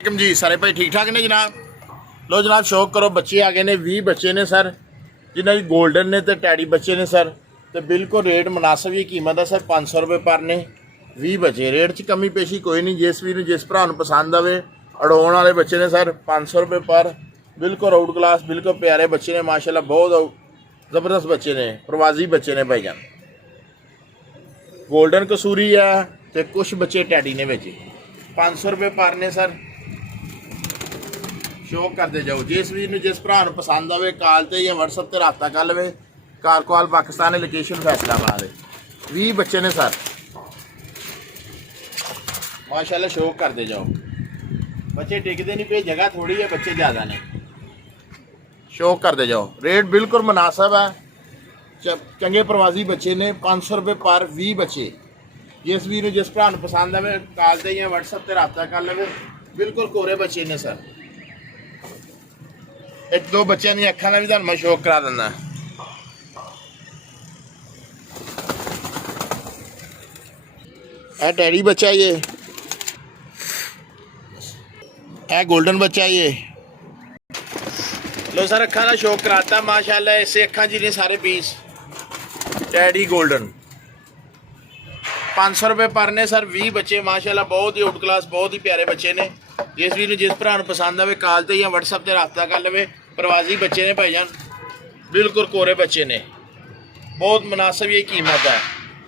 जी सारे भाई ठीक ठाक ने जनाब। लो जनाब शौक करो बच्चे आ गए ने 20 बच्चे ने सर जिन्हें जी गोल्डन ने तो टैडी बच्चे ने सर तो बिल्कुल रेट मुनासिब ही कीमत है सर 500 रुपये पर ने 20 बच्चे रेट च कमी पेशी कोई नहीं। जिस भी जिस भरा पसंद आवे अड़ाने वाले बच्चे ने सर 500 रुपये पर बिल्कुल आउट क्लास बिल्कुल प्यारे बच्चे ने माशाल्लाह बहुत ज़बरदस्त बच्चे ने प्रवासी बच्चे ने भाईजान। गोल्डन कसूरी है तो कुछ बच्चे टैडी ने बेचे 500 रुपये पर ने सर। शौक करते जाओ जिस भी जिस भरा पसंद आवे कॉल ते या व्हाट्सएप ते रब्ता कर लवे। कारकोवाल पाकिस्तान लोकेशन फैसलाबाद 20 बच्चे ने सर माशाल्लाह। शौक करते जाओ बच्चे टिकते नहीं पे जगह थोड़ी है बच्चे ज़्यादा ने। शौक करते जाओ रेट बिल्कुल मुनासिब है चंगे प्रवासी बच्चे ने 500 रुपये पर 20 बच्चे। जिस भी जिस भरा पसंद आवे कॉल ते या व्हाट्सएप ते रब्ता कर लवे। बिल्कुल कोरे बच्चे ने सर। एक दो बच्चों दी अखां दा भी तुहानूं मैं शौक करा दिंदा। ए टैडी बच्चा ये ए गोल्डन बच्चा ये लो सर अखां दा शौक कराता माशाल्लाह। इसे अखां जी ने सारे पीस टैडी गोल्डन 500 रुपये पर ने सर 20 बच्चे माशाल्लाह बहुत ही आउट क्लास बहुत ही प्यारे बच्चे ने। जिस भी जिस भरा पसंद आवे कॉल ते या व्हाट्सएप ते रब्ता कर लवे। प्रवासी बच्चे ने भाईजान बिल्कुल कोरे बच्चे ने बहुत मुनासिब ये कीमत है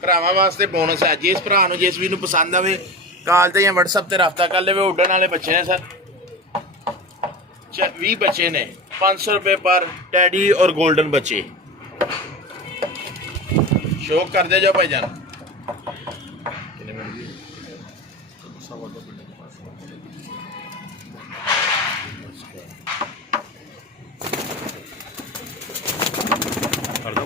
भरावां वास्ते बोनस है। जिस भरा जिस भी पसंद आवे कॉल ते या व्हाट्सएप ते रब्ता कर ले। उड्डण वाले बच्चे ने सर 20 बच्चे ने 500 रुपये पर टैडी और गोल्डन बच्चे। शौक करते जाओ भाईजान। कर दो